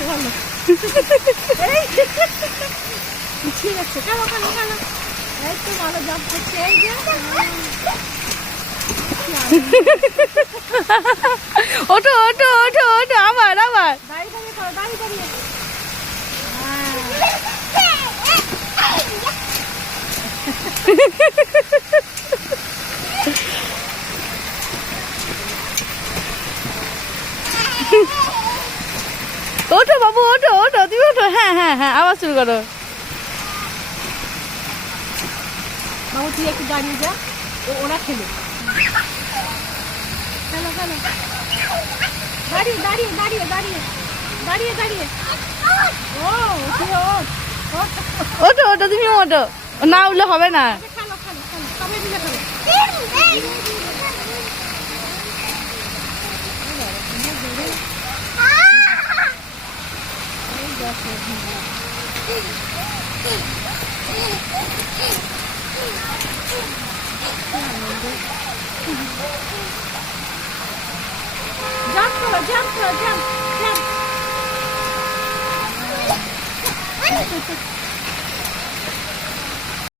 ভালো ঠিক আছে খেলো খেলো খেলো এই তো ভালো জাম্প করছে এই যে ওঠো ওঠো ওঠো ওঠো আবার আবার দাঁড়িয়ে দাঁড়িয়ে করো দাঁড়িয়ে দাঁড়িয়ে ওঠো বাবু ওঠো ওঠো তুমি ওঠো হ্যাঁ হ্যাঁ হ্যাঁ আবার শুরু করো বাবু তুই একটু দাঁড়িয়ে যা ওরা খেলে খেলো খেলো দাঁড়িয়ে দাঁড়িয়ে দাঁড়িয়ে দাঁড়িয়ে দাঁড়িয়ে দাঁড়িয়ে ও ওঠো ওঠো তুমি ওঠো না উঠলে হবে না খেলো খেলো খেলো সবাই মিলে খেলো জাম্প করো জাম্প করো জাম্প জাম্প